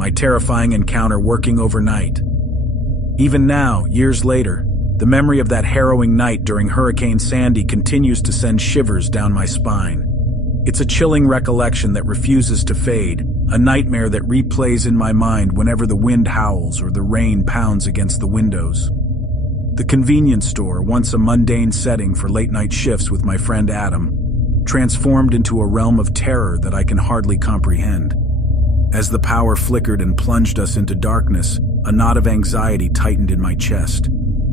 my terrifying encounter working overnight. Even now, years later, the memory of that harrowing night during Hurricane Sandy continues to send shivers down my spine. It's a chilling recollection that refuses to fade, a nightmare that replays in my mind whenever the wind howls or the rain pounds against the windows. The convenience store, once a mundane setting for late-night shifts with my friend Adam, transformed into a realm of terror that I can hardly comprehend. As the power flickered and plunged us into darkness, a knot of anxiety tightened in my chest.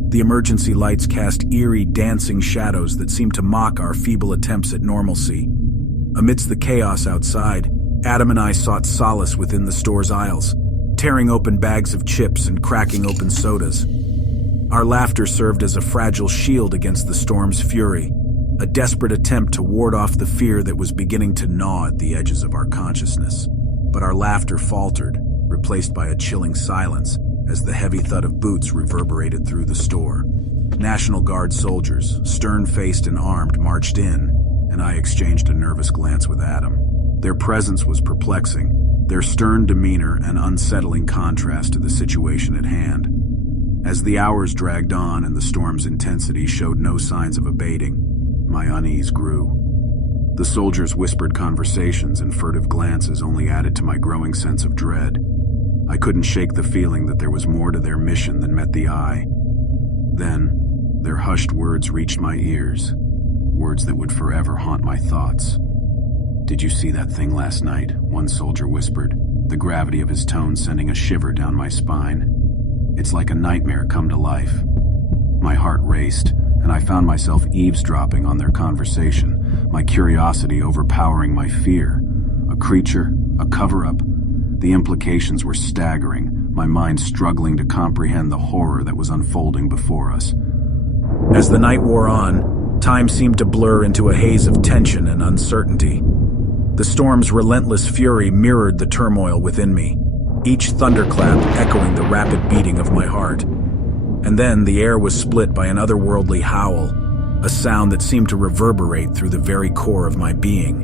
The emergency lights cast eerie, dancing shadows that seemed to mock our feeble attempts at normalcy. Amidst the chaos outside, Adam and I sought solace within the store's aisles, tearing open bags of chips and cracking open sodas. Our laughter served as a fragile shield against the storm's fury, a desperate attempt to ward off the fear that was beginning to gnaw at the edges of our consciousness. But our laughter faltered, replaced by a chilling silence, as the heavy thud of boots reverberated through the store. National Guard soldiers, stern-faced and armed, marched in, and I exchanged a nervous glance with Adam. Their presence was perplexing, their stern demeanor an unsettling contrast to the situation at hand. As the hours dragged on and the storm's intensity showed no signs of abating, my unease grew. The soldiers' whispered conversations and furtive glances only added to my growing sense of dread. I couldn't shake the feeling that there was more to their mission than met the eye. Then, their hushed words reached my ears, words that would forever haunt my thoughts. "Did you see that thing last night?" one soldier whispered, the gravity of his tone sending a shiver down my spine. "It's like a nightmare come to life." My heart raced, and I found myself eavesdropping on their conversation, my curiosity overpowering my fear. A creature, a cover-up. The implications were staggering, my mind struggling to comprehend the horror that was unfolding before us. As the night wore on, time seemed to blur into a haze of tension and uncertainty. The storm's relentless fury mirrored the turmoil within me, each thunderclap echoing the rapid beating of my heart. And then the air was split by an otherworldly howl, a sound that seemed to reverberate through the very core of my being.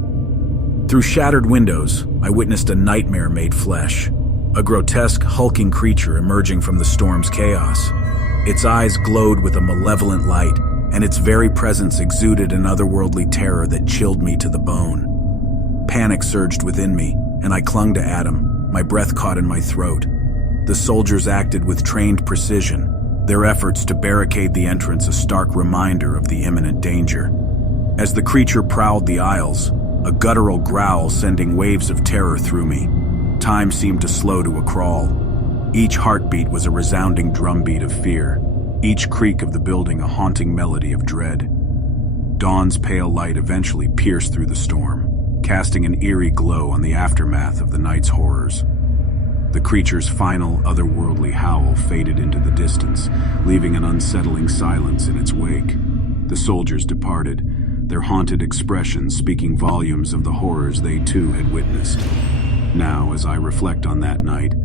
Through shattered windows, I witnessed a nightmare made flesh, a grotesque, hulking creature emerging from the storm's chaos. Its eyes glowed with a malevolent light, and its very presence exuded an otherworldly terror that chilled me to the bone. Panic surged within me, and I clung to Adam, my breath caught in my throat. The soldiers acted with trained precision, their efforts to barricade the entrance a stark reminder of the imminent danger. As the creature prowled the aisles, a guttural growl sending waves of terror through me, time seemed to slow to a crawl. Each heartbeat was a resounding drumbeat of fear, each creak of the building a haunting melody of dread. Dawn's pale light eventually pierced through the storm, casting an eerie glow on the aftermath of the night's horrors. The creature's final, otherworldly howl faded into the distance, leaving an unsettling silence in its wake. The soldiers departed, their haunted expressions speaking volumes of the horrors they too had witnessed. Now, as I reflect on that night,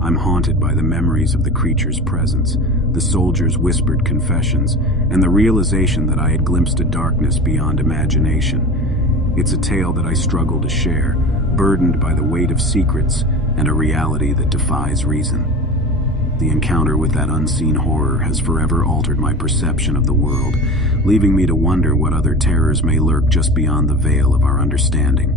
I'm haunted by the memories of the creature's presence, the soldiers' whispered confessions, and the realization that I had glimpsed a darkness beyond imagination. It's a tale that I struggle to share, burdened by the weight of secrets and a reality that defies reason. The encounter with that unseen horror has forever altered my perception of the world, leaving me to wonder what other terrors may lurk just beyond the veil of our understanding.